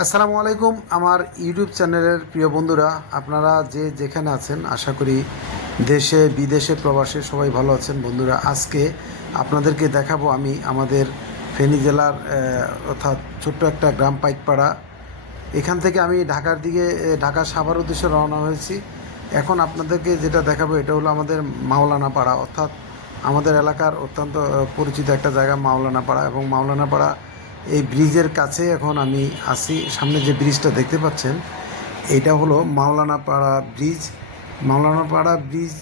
আসসালামু আলাইকুম, আমার ইউটিউব চ্যানেলের প্রিয় বন্ধুরা, আপনারা যে যেখানে আছেন, আশা করি দেশে, বিদেশে প্রবাসে সবাই ভালো আছেন। বন্ধুরা, আজকে আপনাদেরকে দেখাবো আমি আমাদের ফেনী জেলার অর্থাৎ ছোট্ট একটা গ্রাম পাইকপাড়া। এখান থেকে আমি ঢাকার দিকে ঢাকা সাভার উদ্দেশ্যে রওনা হয়েছি। এখন আপনাদেরকে যেটা দেখাবো, এটা হলো আমাদের মাওলানা পাড়া অর্থাৎ আমাদের এলাকার অত্যন্ত পরিচিত একটা জায়গা মাওলানা পাড়া এবং মাওলানা পাড়া এই ব্রিজের কাছে এখন আমি আসি সামনে যে ব্রিজটা দেখতে পাচ্ছেন, এটা হলো মাওলানা পাড়া ব্রিজ। মাওলানা পাড়া ব্রিজ,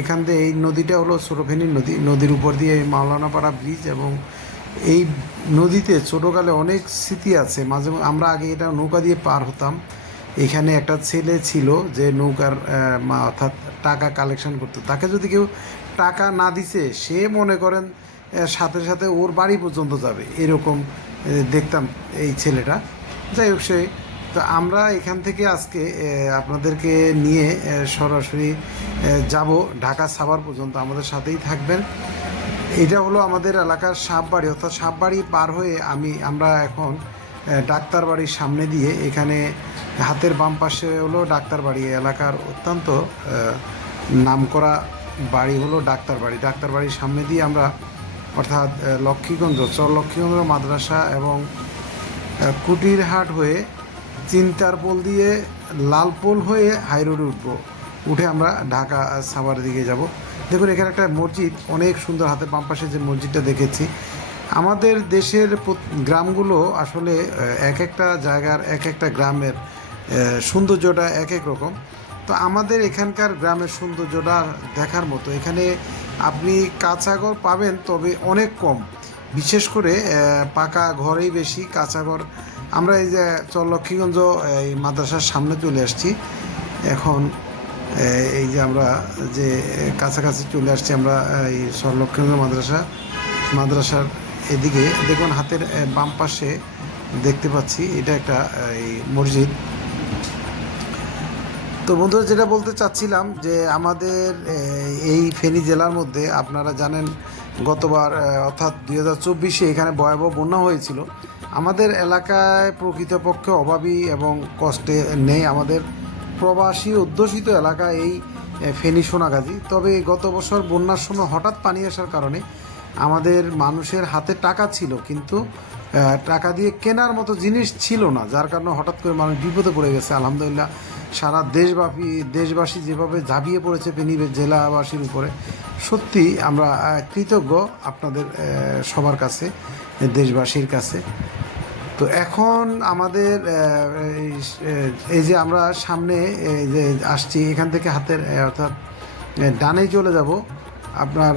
এখান থেকে এই নদীটা হলো সুরফেনীর নদী। নদীর উপর দিয়ে এই মাওলানা পাড়া ব্রিজ এবং এই নদীতে ছোটোকালে অনেক স্মৃতি আছে। মাঝে আমরা আগে এটা নৌকা দিয়ে পার হতাম। এখানে একটা ছেলে ছিল যে নৌকার অর্থাৎ টাকা কালেকশন করতো। তাকে যদি কেউ টাকা না দিছে, সে মনে করেন সাথে সাথে ওর বাড়ি পর্যন্ত যাবে। এরকম দেখতাম এই ছেলেটা। যাই হোক, সে, তো আমরা এখান থেকে আজকে আপনাদেরকে নিয়ে সরাসরি যাব ঢাকা সাভার পর্যন্ত। আমাদের সাথেই থাকবেন। এটা হলো আমাদের এলাকার সাপবাড়ি। অর্থাৎ সাপবাড়ি পার হয়ে আমি, আমরা এখন ডাক্তার বাড়ির সামনে দিয়ে এখানে হাতের বাম পাশে হলো ডাক্তার বাড়ি। এলাকার অত্যন্ত নামকরা বাড়ি হলো ডাক্তার বাড়ি। ডাক্তার বাড়ির সামনে দিয়ে আমরা অর্থাৎ লক্ষ্মীগঞ্জ চর লক্ষ্মীগঞ্জ মাদ্রাসা এবং কুটিরহাট হয়ে চিন্তার পোল দিয়ে লালপোল হয়ে হাই রোডে উঠবো। উঠে আমরা ঢাকা আহ, সাভারের দিকে যাব। দেখুন এখানে একটা মসজিদ অনেক সুন্দর হাতে বাম পাশে যে মসজিদটা দেখেছি। আমাদের দেশের গ্রামগুলো আসলে এক একটা জায়গার এক একটা গ্রামের সৌন্দর্যটা এক এক রকম। তো আমাদের এখানকার গ্রামের সৌন্দর্যটা দেখার মতো। এখানে আপনি কাঁচা ঘর পাবেন, তবে অনেক কম। বিশেষ করে পাকা ঘরেই বেশি কাঁচা ঘর আমরা এই যে চর লক্ষ্মীগঞ্জ এই মাদ্রাসার সামনে চলে আসছি। এখন এই যে আমরা যে কাছাকাছি চলে আসছি আমরা এই চর লক্ষ্মীগঞ্জ মাদ্রাসা, মাদ্রাসার এদিকে। দেখুন, হাতের বাম পাশে দেখতে পাচ্ছি, এটা একটা এই মসজিদ। তো বন্ধুরা, যেটা বলতে চাচ্ছিলাম যে আমাদের এই ফেনী জেলার মধ্যে আপনারা জানেন গতবার অর্থাৎ দুই হাজার চব্বিশে এখানে ভয়াবহ বন্যা হয়েছিল। আমাদের এলাকায় প্রকৃতপক্ষে অভাবী এবং কষ্টে নেই আমাদের প্রবাসী অধ্যুষিত এলাকা এই ফেনী সোনাগাজী। তবে গত বছর বন্যার সময় হঠাৎ পানি আসার কারণে আমাদের মানুষের হাতে টাকা ছিল, কিন্তু টাকা দিয়ে কেনার মতো জিনিস ছিল না, যার কারণে হঠাৎ করে মানুষ বিপদে পড়ে গেছে। আলহামদুলিল্লাহ সারা দেশব্যাপী, দেশবাসী যেভাবে ঝাঁপিয়ে পড়েছে ফেনী জেলাবাসীর উপরে, সত্যি আমরা কৃতজ্ঞ আপনাদের সবার কাছে, দেশবাসীর কাছে। তো এখন আমাদের এই যে আমরা সামনে যে আসছি, এখান থেকে হাতের অর্থাৎ ডানে চলে যাব। আপনার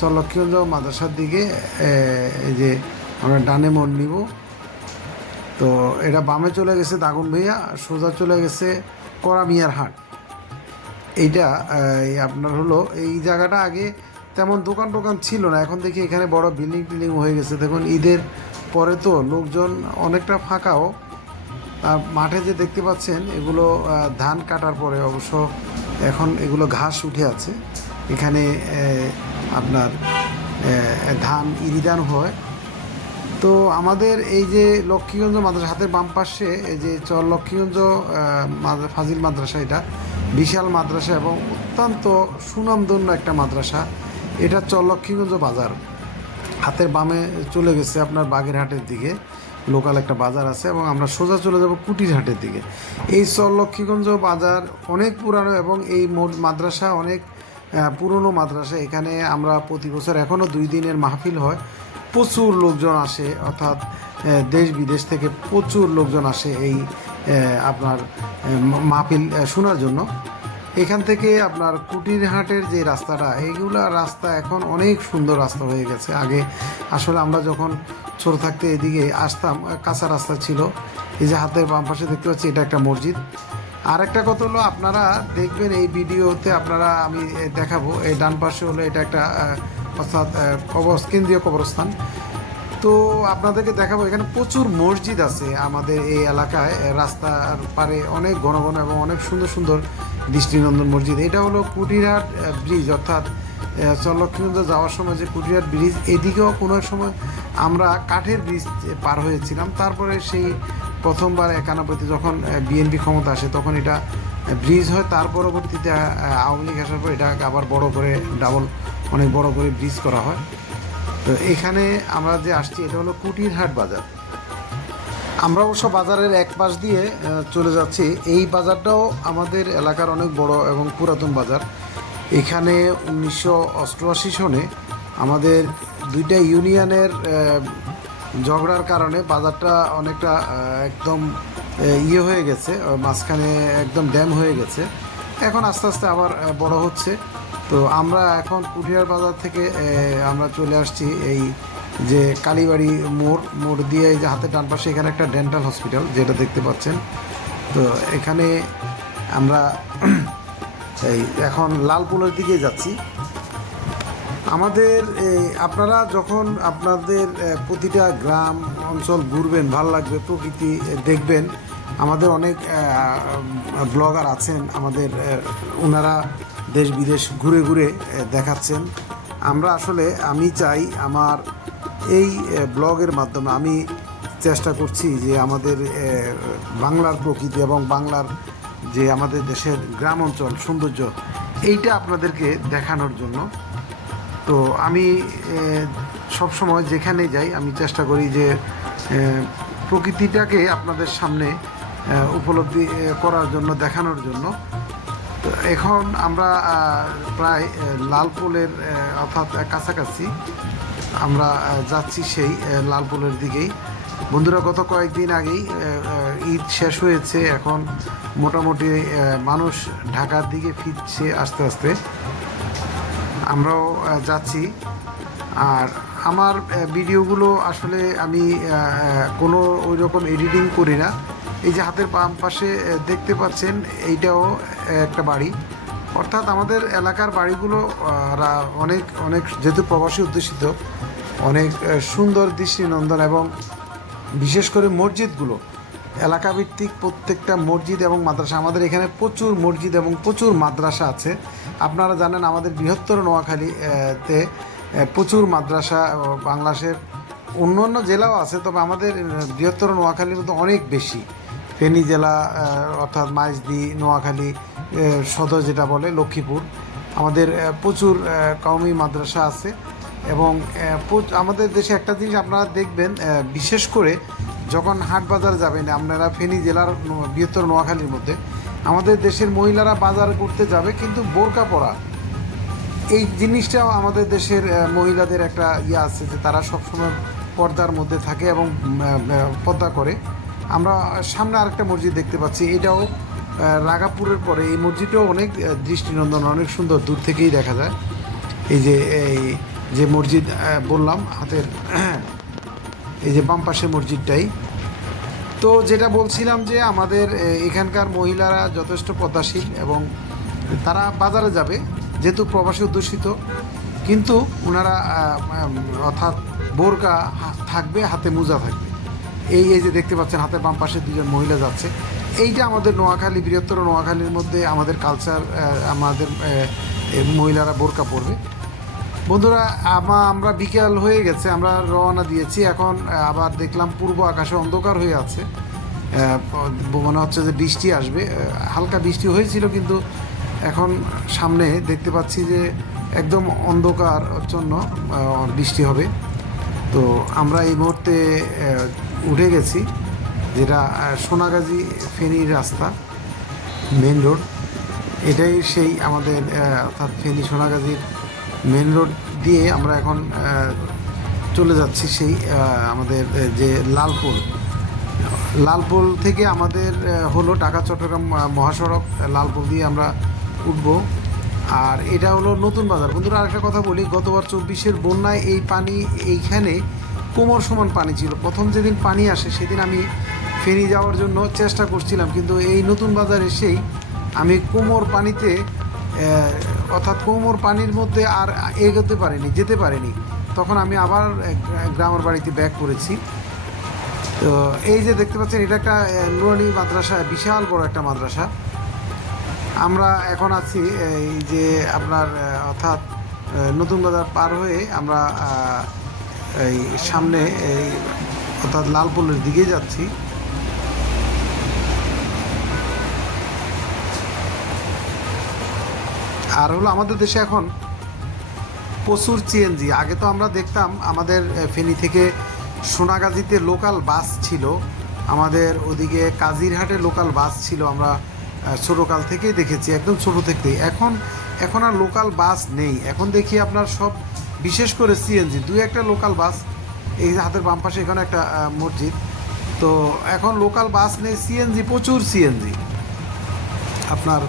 চলক্ষীগঞ্জ মাদ্রাসার দিকে এই যে আমরা ডানে মন নিব। তো এটা বামে চলে গেছে দাগুন ভইয়া সোজা চলে গেছে করামিয়ার হাট। এইটা এই আপনার হলো, এই জায়গাটা আগে তেমন দোকান টোকান ছিল না, এখন দেখি এখানে বড় বিল্ডিং টিল্ডিং হয়ে গেছে। দেখুন, ঈদের পরে তো লোকজন অনেকটা ফাঁকাও। আর মাঠে যে দেখতে পাচ্ছেন, এগুলো ধান কাটার পরে অবশ্য এখন এগুলো ঘাস উঠে আছে। এখানে আপনার ধান ইরিদান হয়। তো আমাদের এই যে লক্ষ্মীগঞ্জ মাদ্রাসা, হাতের বাম পাশে এই যে চর লক্ষ্মীগঞ্জ ফাজিল মাদ্রাসা এটা, বিশাল মাদ্রাসা এবং অত্যন্ত সুনামধন্য একটা মাদ্রাসা। এটা চর লক্ষ্মীগঞ্জ বাজার। হাতের বামে চলে গেছে আপনার বাগেরহাটের দিকে। লোকাল একটা বাজার আছে এবং আমরা সোজা চলে যাব কুটিরহাটের দিকে। এই চর লক্ষ্মীগঞ্জ বাজার অনেক পুরানো এবং এই মাদ্রাসা অনেক পুরনো মাদ্রাসা। এখানে আমরা প্রতি বছর এখনও দুই দিনের মাহফিল হয়। প্রচুর লোকজন আসে, অর্থাৎ দেশ বিদেশ থেকে প্রচুর লোকজন আসে এই আপনার মাহফিল শোনার জন্য। এখান থেকে আপনার কুটিরহাটের যে রাস্তাটা, এইগুলা রাস্তা এখন অনেক সুন্দর রাস্তা হয়ে গেছে। আগে আসলে আমরা যখন ছোট থাকতে এদিকে আসতাম কাঁচা রাস্তা ছিল। এই যে হাতের বাম পাশে দেখতে পাচ্ছি এটা একটা মসজিদ। আর একটা কথা হলো, আপনারা দেখবেন এই ভিডিওতে আপনারা আমি দেখাবো, এই ডান পাশে হলো এটা একটা অর্থাৎ কবর, কেন্দ্রীয় কবরস্থান। তো আপনাদেরকে দেখাবো, এখানে প্রচুর মসজিদ আছে আমাদের এই এলাকায়। রাস্তার পারে অনেক ঘন ঘন এবং অনেক সুন্দর সুন্দর দৃষ্টিনন্দন মসজিদ। এটা হলো কুটিরহাট ব্রিজ, অর্থাৎ চলক্ষীগঞ্জ যাওয়ার সময় যে কুটিরহাট ব্রিজ, এদিকেও কোনো এক সময় আমরা কাঠের ব্রিজ পার হয়েছিলাম। তারপরে সেই প্রথমবার একানব্বইতে যখন বিএনপি ক্ষমতা আসে, তখন এটা ব্রিজ হয়। তার পরবর্তীতে আওয়ামী লীগ আসার পর এটাকে আবার বড় করে ডাবল অনেক বড় করে ব্রিজ করা হয়। তো এখানে আমরা যে আসছি, এটা হলো কুটিরহাট বাজার। আমরা অবশ্য বাজারের এক পাশ দিয়ে চলে যাচ্ছি। এই বাজারটাও আমাদের এলাকার অনেক বড় এবং পুরাতন বাজার। এখানে উনিশশো অষ্টআশি সনে আমাদের দুইটা ইউনিয়নের ঝগড়ার কারণে বাজারটা অনেকটা একদম ইয়ে হয়ে গেছে মাঝখানে একদম ড্যাম হয়ে গেছে। এখন আস্তে আস্তে আবার বড় হচ্ছে। তো আমরা এখন পুঠিয়ার বাজার থেকে আমরা চলে আসছি এই যে কালীবাড়ি মোড়। মোড় দিয়ে এই যে হাতের ডান পাশে এখানে একটা ডেন্টাল হসপিটাল যেটা দেখতে পাচ্ছেন। তো এখানে আমরা এই এখন লালপুলের দিকে যাচ্ছি। আমাদের আপনারা যখন আপনাদের প্রতিটা গ্রাম, অঞ্চল ঘুরবেন, ভালো লাগবে, প্রকৃতি দেখবেন। আমাদের অনেক ব্লগার আছেন, আমাদের ওনারা দেশ বিদেশ ঘুরে ঘুরে দেখাচ্ছেন। আমরা আসলে, আমি চাই আমার এই ব্লগের মাধ্যমে আমি চেষ্টা করছি যে আমাদের বাংলার প্রকৃতি এবং বাংলার যে আমাদের দেশের গ্রাম অঞ্চল, সৌন্দর্য, এইটা আপনাদেরকে দেখানোর জন্য। তো আমি সব সময় যেখানে যাই, আমি চেষ্টা করি যে প্রকৃতিটাকে আপনাদের সামনে উপলব্ধি করার জন্য, দেখানোর জন্য। এখন আমরা প্রায় লালপুলের অর্থাৎ কাছাকাছি আমরা যাচ্ছি সেই লালপুলের দিকেই। বন্ধুরা, গত কয়েকদিন আগেই ঈদ শেষ হয়েছে। এখন মোটামুটি মানুষ ঢাকার দিকে ফিরছে আস্তে আস্তে। আমরাও যাচ্ছি। আর আমার ভিডিওগুলো আসলে আমি কোনো ওই রকম এডিটিং করি না। এই যে হাতের বাম পাশে দেখতে পাচ্ছেন এইটাও একটা বাড়ি। অর্থাৎ আমাদের এলাকার বাড়িগুলো অনেক অনেক যেহেতু প্রবাসী উদ্দেশিত অনেক সুন্দর দৃষ্টিনন্দন এবং বিশেষ করে মসজিদগুলো এলাকাভিত্তিক প্রত্যেকটা মসজিদ এবং মাদ্রাসা আমাদের এখানে প্রচুর মসজিদ এবং প্রচুর মাদ্রাসা আছে। আপনারা জানেন আমাদের বৃহত্তর নোয়াখালী আহ, তে প্রচুর মাদ্রাসা বাংলাদেশের অন্য অন্য জেলাও আছে তবে আমাদের বৃহত্তর নোয়াখালীর মধ্যে অনেক বেশি। ফেনী জেলা অর্থাৎ মাইজদি, নোয়াখালী সদর যেটা বলে, লক্ষ্মীপুর। আমাদের প্রচুর কওমি মাদ্রাসা আছে এবং আমাদের দেশে একটা জিনিস আপনারা দেখবেন বিশেষ করে যখন হাট বাজার যাবেন, আপনারা ফেনী জেলার বৃহত্তর নোয়াখালীর মধ্যে, আমাদের দেশের মহিলারা বাজার করতে যাবে কিন্তু বোরকা পরা। এই জিনিসটাও আমাদের দেশের মহিলাদের একটা ইয়ে আছে যে তারা সবসময় পর্দার মধ্যে থাকে এবং পর্দা করে। আমরা সামনে আরেকটা মসজিদ দেখতে পাচ্ছি, এটাও রাগাপুরের পরে। এই মসজিদটাও অনেক দৃষ্টিনন্দন, অনেক সুন্দর, দূর থেকেই দেখা যায়। এই যে এই যে মসজিদ বললাম, হাতের, এই যে বাম পাশে মসজিদটাই। তো যেটা বলছিলাম যে আমাদের এখানকার মহিলারা যথেষ্ট পদ্মাশীল এবং তারা বাজারে যাবে, যেহেতু প্রবাসী অধ্যুষিত। কিন্তু ওনারা অর্থাৎ বোরকা থাকবে, হাতে মোজা থাকবে। এই এই যে দেখতে পাচ্ছেন, হাতের বাম পাশে দুজন মহিলা যাচ্ছে। এইটা আমাদের নোয়াখালী, বৃহত্তর নোয়াখালীর মধ্যে আমাদের কালচার আমাদের মহিলারা বোরকা পরবে। বন্ধুরা, আমা, আমরা বিকেল হয়ে গেছে, আমরা রওনা দিয়েছি। এখন আবার দেখলাম পূর্ব আকাশে অন্ধকার হয়ে আছে। মনে হচ্ছে যে বৃষ্টি আসবে। হালকা বৃষ্টি হয়েছিল, কিন্তু এখন সামনে দেখতে পাচ্ছি যে একদম অন্ধকার জন্য বৃষ্টি হবে। তো আমরা এই মুহূর্তে উঠে গেছি, যেটা সোনাগাজী ফেনীর রাস্তা মেন রোড এটাই সেই আমাদের অর্থাৎ ফেনী সোনাগাজীর মেন রোড দিয়ে আমরা এখন চলে যাচ্ছি সেই আমাদের যে লালপুল। লালপুল থেকে আমাদের হলো ঢাকা চট্টগ্রাম মহাসড়ক, লালপুল দিয়ে আমরা উঠব। আর এটা হলো নতুন বাজার। বন্ধুরা, আরেকটা কথা বলি, গতবার চব্বিশের বন্যায় এই পানি এইখানে কোমর সমান পানি ছিল। প্রথম যেদিন পানি আসে, সেদিন আমি ফেরি যাওয়ার জন্য চেষ্টা করছিলাম, কিন্তু এই নতুন বাজার এসেই আমি কোমর পানিতে অর্থাৎ কোমর পানির মধ্যে আর এগোতে পারিনি, যেতে পারিনি। তখন আমি আবার গ্রামের বাড়িতে ব্যাক করেছি। তো এই যে দেখতে পাচ্ছেন, এটা একটা নুরানি মাদ্রাসা, বিশাল বড় একটা মাদ্রাসা। আমরা এখন আছি, এই যে আপনার অর্থাৎ নতুন বাজার পার হয়ে আমরা এই সামনে, এই অর্থাৎ লালপুলের দিকে যাচ্ছি। আর হলো আমাদের দেশে এখন প্রচুর চিএনজি আগে তো আমরা দেখতাম আমাদের ফেনী থেকে সোনাগাজীতে লোকাল বাস ছিল, আমাদের ওদিকে কাজিরহাটে লোকাল বাস ছিল, আমরা ছোটোকাল থেকেই দেখেছি, একদম ছোটো থেকেই। এখন এখন আর লোকাল বাস নেই। এখন দেখি আপনার সব, বিশেষ করে সিএনজি দুই একটা লোকাল বাস এই হাতের বাম পাশে এখানে একটা মসজিদ। তো এখন লোকাল বাস নেই সিএনজি প্রচুর সিএনজি আপনার,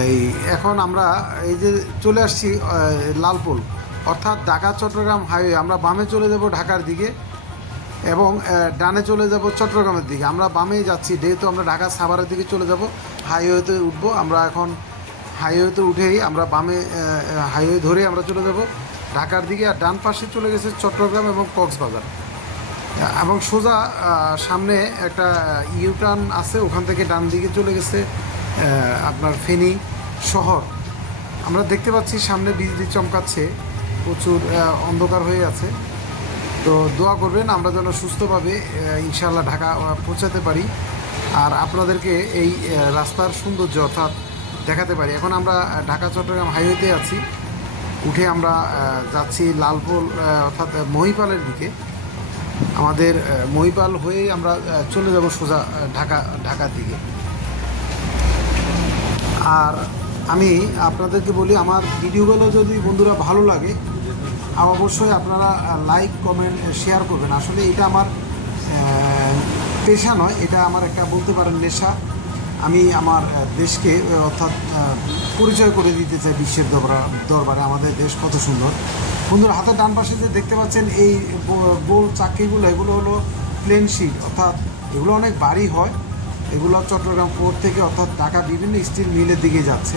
এই, এখন আমরা এই যে চলে আসছি লালপুল। অর্থাৎ ঢাকা চট্টগ্রাম হাইওয়ে আমরা বামে চলে যাব ঢাকার দিকে। এবং ডানে চলে যাব চট্টগ্রামের দিকে। আমরা বামেই যাচ্ছি, যেহেতু আমরা ঢাকা সাভারের দিকে চলে যাব, হাইওয়েতে উঠব। আমরা এখন হাইওয়েতে উঠেই আমরা বামে হাইওয়ে ধরে আমরা চলে যাব ঢাকার দিকে, আর ডান পাশে চলে গেছে চট্টগ্রাম এবং কক্সবাজার। এবং সোজা সামনে একটা ইউটার্ন আছে, ওখান থেকে ডান দিকে চলে গেছে আপনার ফেনী শহর। আমরা দেখতে পাচ্ছি সামনে বিজলি চমকাচ্ছে, প্রচুর অন্ধকার হয়ে আছে। তো দোয়া করবেন আমরা যেন সুস্থভাবে আহ, ইনশাআল্লাহ ঢাকা পৌঁছাতে পারি। আর আপনাদেরকে এই রাস্তার সৌন্দর্য অর্থাৎ দেখাতে পারি। এখন আমরা ঢাকা চট্টগ্রাম হাইওয়েতে আছি। উঠে আমরা যাচ্ছি লালপুল অর্থাৎ মহিপালের দিকে। আমাদের মহিপাল হয়েই আমরা চলে যাব সোজা ঢাকা ঢাকার দিকে। আর আমি আপনাদেরকে বলি আমার ভিডিওগুলো যদি বন্ধুরা ভালো লাগে অবশ্যই আপনারা লাইক কমেন্ট শেয়ার করবেন। আসলে এটা আমার পেশা নয়, এটা আমার একটা বলতে পারেন নেশা। আমি আমার দেশকে অর্থাৎ পরিচয় করে দিতে চাই বিশ্বের দরবার- দরবারে। আমাদের দেশ কত সুন্দর। বন্ধুরা, হাতের ডান পাশে যে দেখতে পাচ্ছেন এই গোল চাকরিগুলো এগুলো হলো প্লেন শিট অর্থাৎ এগুলো অনেক বাড়ি হয়। এগুলো চট্টগ্রাম পোর্ট থেকে, অর্থাৎ ঢাকা বিভিন্ন স্টিল মিলের দিকে যাচ্ছে।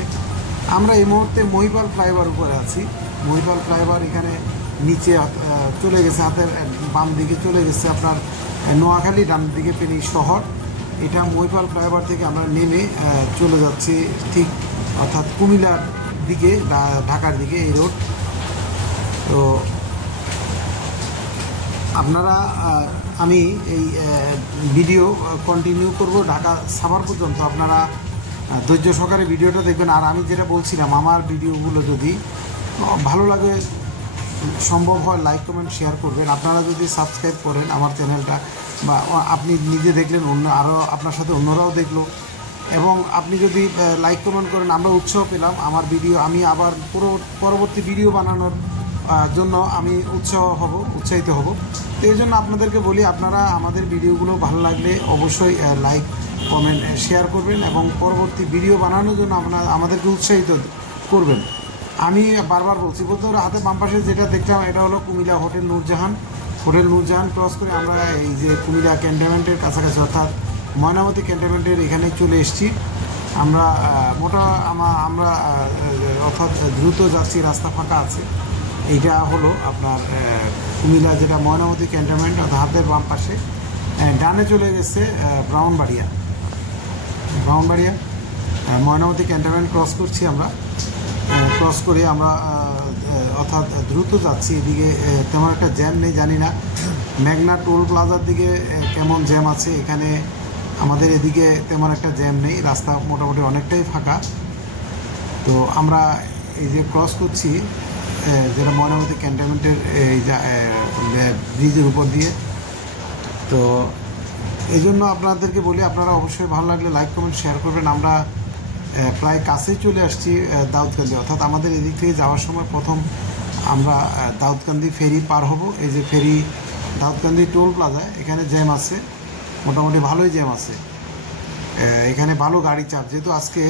আমরা এই মুহূর্তে মহিপাল ফ্লাইওভার উপরে আছি। মহিপাল ফ্লাইওভার এখানে নিচে চলে গেছে, হাতের বাম দিকে চলে গেছে আপনার নোয়াখালী, ডান দিকে পেনি শহর। এটা মহিপাল ফ্লাইওভার থেকে আমরা নেমে চলে যাচ্ছি ঠিক অর্থাৎ কুমিল্লার দিকে ঢাকার দিকে, এই রোড। তো আপনারা আমি এই ভিডিও কন্টিনিউ করব ঢাকা সাভার পর্যন্ত। আপনারা ধৈর্য সহকারে ভিডিওটা দেখবেন। আর আমি যেটা বলছিলাম, আমার ভিডিওগুলো যদি ভালো লাগে, সম্ভব হয় লাইক কমেন্ট শেয়ার করবেন। আপনারা যদি সাবস্ক্রাইব করেন আমার চ্যানেলটা বা আপনি নিজে দেখলেন অন্য আরও আপনার সাথে অন্যরাও দেখল, এবং আপনি যদি লাইক কমেন্ট করেন, আমরা উৎসাহ পেলাম। আমার ভিডিও আমি আবার পুরো- পরবর্তী ভিডিও বানানোর জন্য আমি উৎসাহ হব, উৎসাহিত হব। তো এই জন্য আপনাদেরকে বলি, আপনারা আমাদের ভিডিওগুলো ভালো লাগলে অবশ্যই লাইক কমেন্ট শেয়ার করবেন, এবং পরবর্তী ভিডিও বানানোর জন্য আপনারা আমাদেরকে উৎসাহিত করবেন। আমি বারবার বলছি, বলতে হাতে বাম পাশে যেটা দেখলাম এটা হলো Comilla hotel Nurjahan. Hotel Nurjahan cross করে আমরা এই যে কুমিল্লা ক্যান্টনমেন্টের কাছাকাছি, অর্থাৎ ময়নামতি ক্যান্টনমেন্টের এখানে চলে এসেছি। আমরা মোটা আমা- আমরা অর্থাৎ দ্রুত যাচ্ছি, রাস্তা ফাঁকা আছে। এইটা হলো আপনার কুমিল্লা যেটা ময়নামতি ক্যান্টনমেন্ট, অর্থাৎ হাতের বাম পাশে। ডানে চলে গেছে ব্রাউনবাড়িয়া ব্রাউনবাড়িয়া ময়নামতি ক্যান্টনমেন্ট ক্রস করছি আমরা। ক্রস করে আমরা অর্থাৎ দ্রুত যাচ্ছি। এদিকে তেমন একটা জ্যাম নেই, জানি না। মেঘনা টোল প্লাজার দিকে কেমন জ্যাম আছে? এখানে আমাদের এদিকে তেমন একটা জ্যাম নেই। রাস্তা মোটামুটি অনেকটাই ফাঁকা। তো আমরা এই যে ক্রস করছি যেটা ময়নামতি ক্যান্টনমেন্টের এই ব্রিজের উপর দিয়ে। তো এই জন্য আপনাদেরকে বলি, আপনারা অবশ্যই ভালো লাগলে লাইক কমেন্ট শেয়ার করবেন। আমরা প্রায় কাছেই চলে আসছি দাউদকান্দি। অর্থাৎ আমাদের এদিক থেকে যাওয়ার সময় প্রথম আমরা দাউদকান্দি ফেরি পার হব। এই যে ফেরি দাউদকান্দি টোল প্লাজা, এখানে জ্যাম আছে। মোটামুটি ভালোই জ্যাম আছে। এখানে ভালো গাড়ি চাপ। যেহেতু আজকে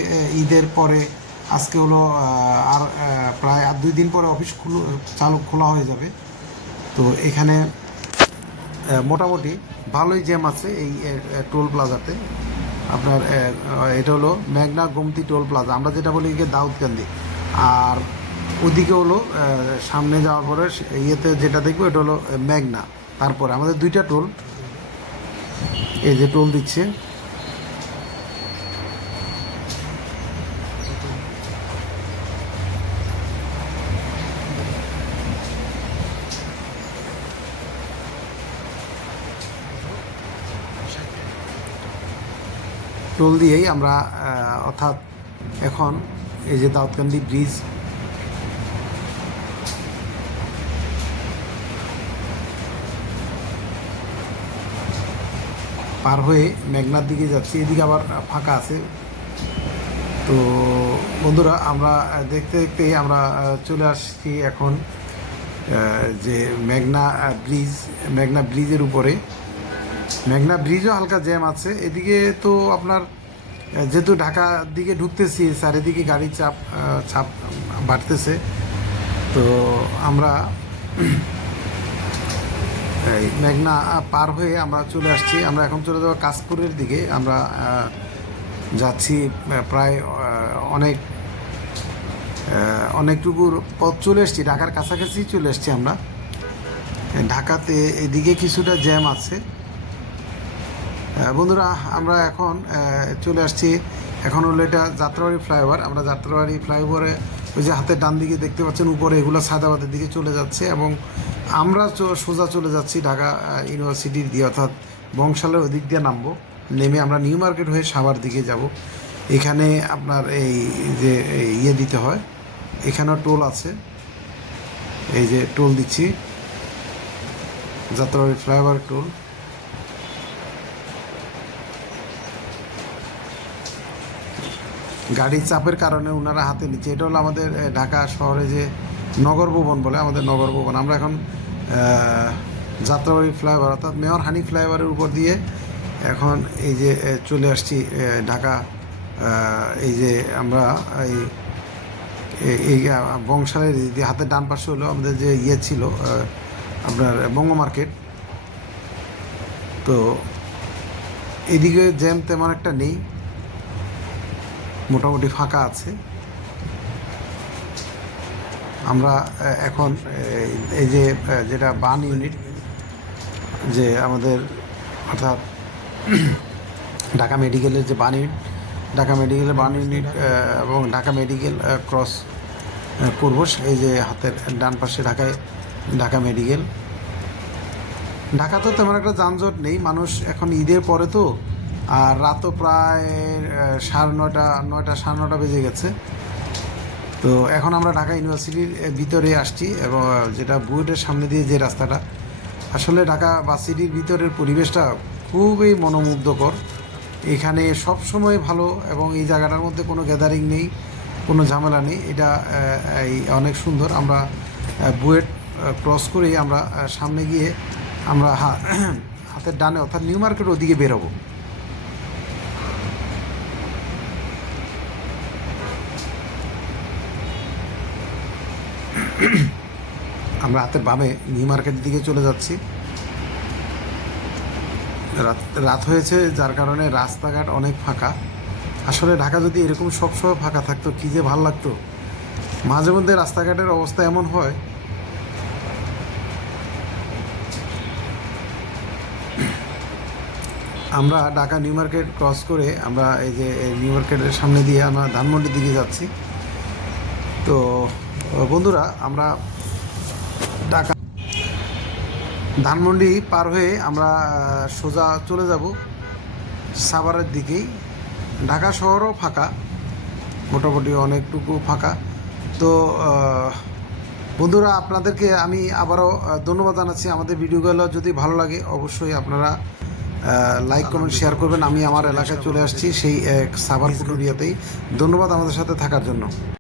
ঈদের পরে, আজকে হলো আর প্রায় আর দুই দিন পরে অফিস খুলো, চালু, খোলা হয়ে যাবে। তো এখানে মোটামুটি ভালোই জ্যাম আছে এই টোল প্লাজাতে। আপনার এটা হলো মেঘনা গোমতি টোল প্লাজা। আমরা যেটা বলি গিয়ে দাউদকান্দি। আর ওদিকে হলো সামনে যাওয়ার পরে ইয়েতে যেটা দেখব, এটা হলো মেঘনা। তারপরে আমাদের দুইটা টোল। এই যে টোল দিচ্ছে। টোল দিয়েই আমরা অর্থাৎ এখন এই যে দাউদকান্দি ব্রিজ, পার হয়ে মেঘনার দিকে যাচ্ছি। এদিকে আবার ফাঁকা আছে। তো বন্ধুরা, আমরা দেখতে দেখতে আমরা চলে আসছি এখন যে মেঘনা ব্রিজ, মেঘনা ব্রিজের উপরে। মেঘনা ব্রিজও হালকা জ্যাম আছে। এদিকে তো আপনার যেহেতু ঢাকার দিকে ঢুকতেছি চারিদিকে গাড়ির চাপ চাপ বাড়তেছে। তো আমরা এই মেঘনা পার হয়ে আমরা চলে আসছি। আমরা এখন চলে যাব কাশপুরের দিকে। আমরা যাচ্ছি প্রায় অনেক আহ, অনেকটুকুর পথ চলে এসছি। ঢাকার কাছাকাছি চলে এসছি আমরা। ঢাকাতে এদিকে কিছুটা জ্যাম আছে। বন্ধুরা, আমরা এখন চলে আসছি। এখন হলো এটা যাত্রাবাড়ি ফ্লাইওভার। আমরা যাত্রাবাড়ি ফ্লাইওভারে ওই যে হাতের ডান দিকে দেখতে পাচ্ছেন, উপরে এগুলো সাদাবাদের দিকে চলে যাচ্ছে এবং আমরা সোজা চলে যাচ্ছি ঢাকা ইউনিভার্সিটির দিয়ে অর্থাৎ বংশালের ওদিক দিয়ে নামবো। নেমে আমরা নিউ মার্কেট হয়ে সাভার দিকে যাব। এখানে আপনার এই যে ইয়ে দিতে হয়, এখানেও টোল আছে। এই যে টোল দিচ্ছি, যাত্রাবাড়ি ফ্লাইওভার টোল। গাড়ির চাপের কারণে ওনারা হাতে নিচ্ছে। এটা হলো আমাদের ঢাকা শহরে যে নগর ভবন বলে আমাদের নগর ভবন। আমরা এখন যাত্রাবাড়ি ফ্লাইওভার, অর্থাৎ মেয়র হানি ফ্লাইওভারের উপর দিয়ে এখন এই যে চলে আসছি ঢাকা এই যে আমরা এই এই বংশালের হাতের ডান পাশে হলো আমাদের যে ইয়ে ছিল আপনার বঙ্গ মার্কেট। তো এদিকে জ্যাম তেমন একটা নেই। মোটামুটি ফাঁকা আছে। আমরা এখন এই- যে যেটা বান ইউনিট, যে আমাদের, অর্থাৎ ঢাকা মেডিকেলের যে বান ইউনিট, ঢাকা মেডিকেলের বান ইউনিট এবং ঢাকা মেডিকেল ক্রস করব এই যে হাতের ডান পাশে ঢাকায়, ঢাকা মেডিকেল। ঢাকা তো তেমন একটা যানজট নেই, মানুষ এখন ঈদের পরে তো আর রাতও প্রায় সাড়ে নয়টা নয়টা, সাড়ে নয়টা বেজে গেছে। তো এখন আমরা ঢাকা ইউনিভার্সিটির ভিতরে আসছি এবং যেটা বুয়েটের সামনে দিয়ে যে রাস্তাটা, আসলে ঢাকা ভার্সিটির ভিতরের পরিবেশটা খুবই মনোমুগ্ধকর। এখানে সব সময় ভালো এবং এই জায়গাটার মধ্যে কোনো গ্যাদারিং নেই, কোনো ঝামেলা নেই। এটা এই অনেক সুন্দর। আমরা বুয়েট ক্রস করেই আমরা সামনে গিয়ে আমরা হাতের ডানে অর্থাৎ নিউ মার্কেট ওদিকে বেরোবো। আমরা হাতের বামে নিউ মার্কেটের দিকে চলে যাচ্ছি। রাত রাত হয়েছে, যার কারণে রাস্তাঘাট অনেক ফাঁকা। আসলে ঢাকা যদি এরকম সবসময় ফাঁকা থাকতো, কী যে ভালো লাগতো। মাঝে মধ্যে রাস্তাঘাটের অবস্থা এমন হয়, আমরা ঢাকা নিউ মার্কেট ক্রস করে আমরা এই যে নিউ মার্কেটের সামনে দিয়ে আমরা ধানমন্ডির দিকে যাচ্ছি। তো বন্ধুরা আমরা ঢাকা ধানমন্ডি পার হয়ে আমরা সোজা চলে যাব সাভারের দিকেই। ঢাকা শহরও ফাঁকা মোটামুটি অনেকটুকু ফাঁকা। তো বন্ধুরা আপনাদেরকে আমি আবারও ধন্যবাদ জানাচ্ছি। আমাদের ভিডিওগুলো যদি ভালো লাগে অবশ্যই আপনারা লাইক কমেন্ট শেয়ার করবেন। আমি আমার এলাকায় চলে আসছি সেই সাভার পুরুলিয়াতেই। ধন্যবাদ আমাদের সাথে থাকার জন্য।